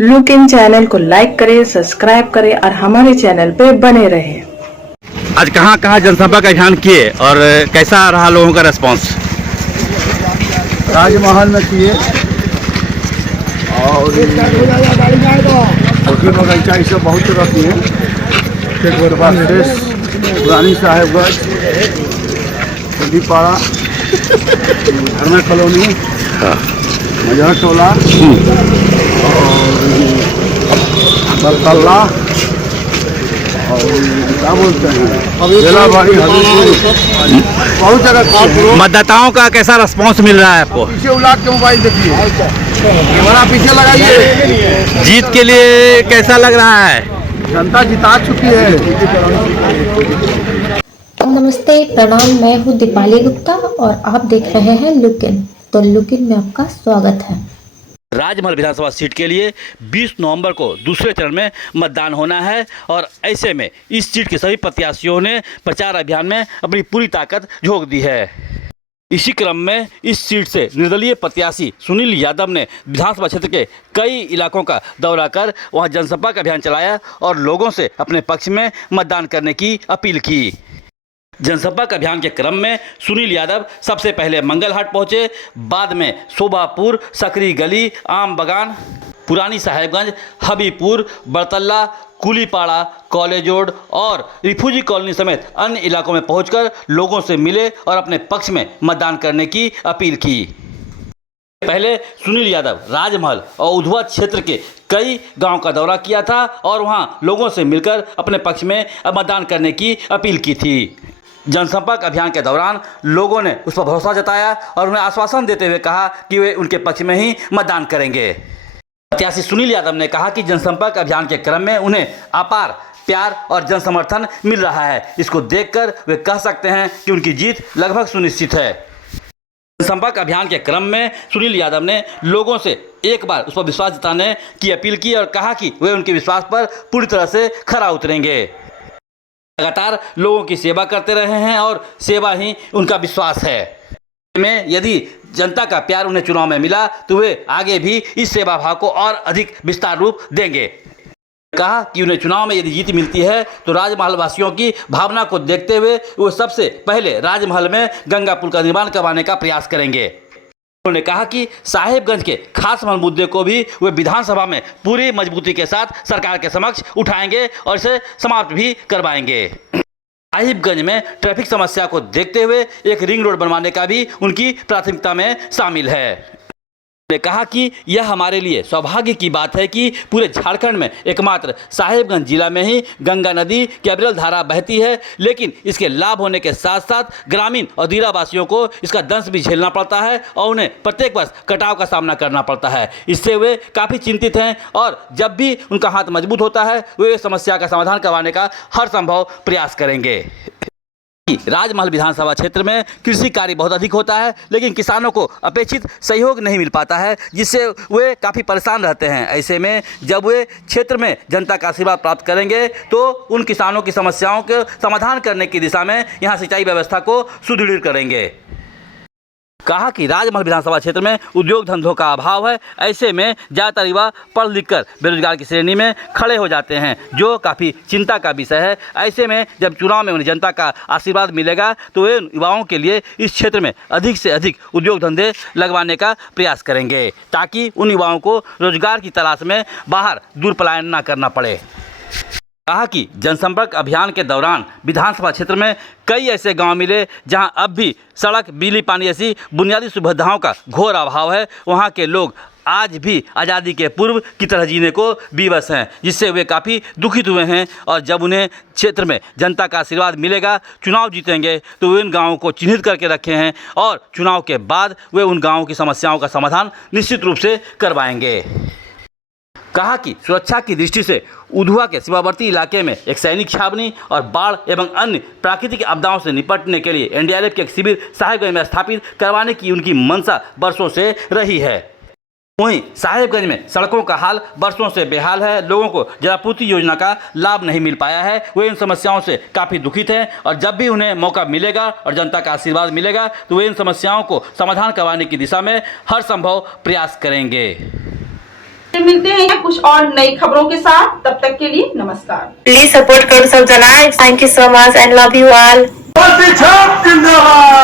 Look in channel को like करें, subscribe करें और हमारे चैनल पे बने रहें। आज कहाँ कहाँ जनसंपर्क अभियान किए और कैसा रहा लोगों का रेस्पॉन्स? राजमहल में किए और बगीचा ये सब बहुत तरह किए। पुरानी साहेबगंज, पाड़ा, धर्मा कॉलोनी, मजहर टोला और बरकल्ला और क्या बोलते हैं बेलाबाड़ी, बहुत जगह। मतदाताओं का कैसा रिस्पॉन्स मिल रहा है आपको? पीछे उलाट के मोबाइल देखिए, कैमरा पीछे लगाइए। जीत के लिए कैसा लग रहा है? जनता जिता चुकी है। नमस्ते, प्रणाम। मैं हूँ दीपाली गुप्ता और आप देख रहे हैं लुक इन। तो लुक इन में आपका स्वागत है। राजमहल विधानसभा सीट के लिए 20 नवंबर को दूसरे चरण में मतदान होना है और ऐसे में इस सीट के सभी प्रत्याशियों ने प्रचार अभियान में अपनी पूरी ताकत झोंक दी है। इसी क्रम में इस सीट से निर्दलीय प्रत्याशी सुनील यादव ने विधानसभा क्षेत्र के कई इलाकों का दौरा कर वहां जनसंपर्क अभियान चलाया और लोगों से अपने पक्ष में मतदान करने की अपील की। जनसंपर्क अभियान के क्रम में सुनील यादव सबसे पहले मंगलहाट पहुंचे, बाद में शोभापुर, सकरी गली, आम बगान, पुरानी साहेबगंज, हबीपुर, बरतल्ला, कुलीपाड़ा, कॉलेज रोड और रिफ्यूजी कॉलोनी समेत अन्य इलाकों में पहुंचकर लोगों से मिले और अपने पक्ष में मतदान करने की अपील की। पहले सुनील यादव राजमहल और उधवा क्षेत्र के कई गांव का दौरा किया था और वहां लोगों से मिलकर अपने पक्ष में मतदान करने की अपील की थी। जनसंपर्क अभियान के दौरान लोगों ने उस पर भरोसा जताया और उन्हें आश्वासन देते हुए कहा कि वे उनके पक्ष में ही मतदान करेंगे। प्रत्याशी सुनील यादव ने कहा कि जनसंपर्क अभियान के क्रम में उन्हें अपार प्यार और जन समर्थन मिल रहा है। इसको देखकर वे कह सकते हैं कि उनकी जीत लगभग सुनिश्चित है। जनसंपर्क अभियान के क्रम में सुनील यादव ने लोगों से एक बार उस पर विश्वास जताने की अपील की और कहा कि वे उनके विश्वास पर पूरी तरह से खरा उतरेंगे। लगातार लोगों की सेवा करते रहे हैं और सेवा ही उनका विश्वास है। में यदि जनता का प्यार उन्हें चुनाव में मिला तो वे आगे भी इस सेवा भाव को और अधिक विस्तार रूप देंगे। कहा कि उन्हें चुनाव में यदि जीत मिलती है तो राजमहल वासियों की भावना को देखते हुए वो सबसे पहले राजमहल में गंगा पुल का निर्माण करवाने का प्रयास करेंगे। उन्होंने कहा कि साहेबगंज के खास मुद्दे को भी वे विधानसभा में पूरी मजबूती के साथ सरकार के समक्ष उठाएंगे और इसे समाप्त भी करवाएंगे। साहिबगंज में ट्रैफिक समस्या को देखते हुए एक रिंग रोड बनवाने का भी उनकी प्राथमिकता में शामिल है। उन्होंने कहा कि यह हमारे लिए सौभाग्य की बात है कि पूरे झारखंड में एकमात्र साहिबगंज जिला में ही गंगा नदी की अविरल धारा बहती है, लेकिन इसके लाभ होने के साथ साथ ग्रामीण और दिरावासियों को इसका दंश भी झेलना पड़ता है और उन्हें प्रत्येक वर्ष कटाव का सामना करना पड़ता है। इससे वे काफ़ी चिंतित हैं और जब भी उनका हाथ मजबूत होता है वे समस्या का समाधान करवाने का हर संभव प्रयास करेंगे। राजमहल विधानसभा क्षेत्र में कृषि कार्य बहुत अधिक होता है, लेकिन किसानों को अपेक्षित सहयोग नहीं मिल पाता है, जिससे वे काफ़ी परेशान रहते हैं। ऐसे में जब वे क्षेत्र में जनता का आशीर्वाद प्राप्त करेंगे तो उन किसानों की समस्याओं के समाधान करने की दिशा में यहाँ सिंचाई व्यवस्था को सुदृढ़ करेंगे। कहा कि राजमहल विधानसभा क्षेत्र में उद्योग धंधों का अभाव है। ऐसे में ज़्यादातर युवा पढ़ लिख कर बेरोजगार की श्रेणी में खड़े हो जाते हैं, जो काफ़ी चिंता का विषय है। ऐसे में जब चुनाव में उन्हें जनता का आशीर्वाद मिलेगा तो वे युवाओं के लिए इस क्षेत्र में अधिक से अधिक उद्योग धंधे लगवाने का प्रयास करेंगे, ताकि उन युवाओं को रोजगार की तलाश में बाहर दूर पलायन न करना पड़े। कहा कि जनसंपर्क अभियान के दौरान विधानसभा क्षेत्र में कई ऐसे गांव मिले जहां अब भी सड़क, बिजली, पानी जैसी बुनियादी सुविधाओं का घोर अभाव है। वहां के लोग आज भी आज़ादी के पूर्व की तरह जीने को विवश हैं, जिससे वे काफ़ी दुखित हुए हैं और जब उन्हें क्षेत्र में जनता का आशीर्वाद मिलेगा, चुनाव जीतेंगे, तो वे उन गाँवों को चिन्हित करके रखे हैं और चुनाव के बाद वे उन गाँवों की समस्याओं का समाधान निश्चित रूप से करवाएंगे। कहा कि सुरक्षा की दृष्टि से उधवा के सीमावर्ती इलाके में एक सैनिक छावनी और बाढ़ एवं अन्य प्राकृतिक आपदाओं से निपटने के लिए एनडीआरएफ के एक शिविर साहेबगंज में स्थापित करवाने की उनकी मंशा वर्षों से रही है। वहीं साहेबगंज में सड़कों का हाल बरसों से बेहाल है। लोगों को जलापूर्ति योजना का लाभ नहीं मिल पाया है। वे इन समस्याओं से काफ़ी दुखित हैं और जब भी उन्हें मौका मिलेगा और जनता का आशीर्वाद मिलेगा तो वे इन समस्याओं को समाधान करवाने की दिशा में हर संभव प्रयास करेंगे। मिलते हैं कुछ और नई खबरों के साथ, तब तक के लिए नमस्कार। प्लीज सपोर्ट करो सब जना। Thank you so much and love you all. जिंदाबाद।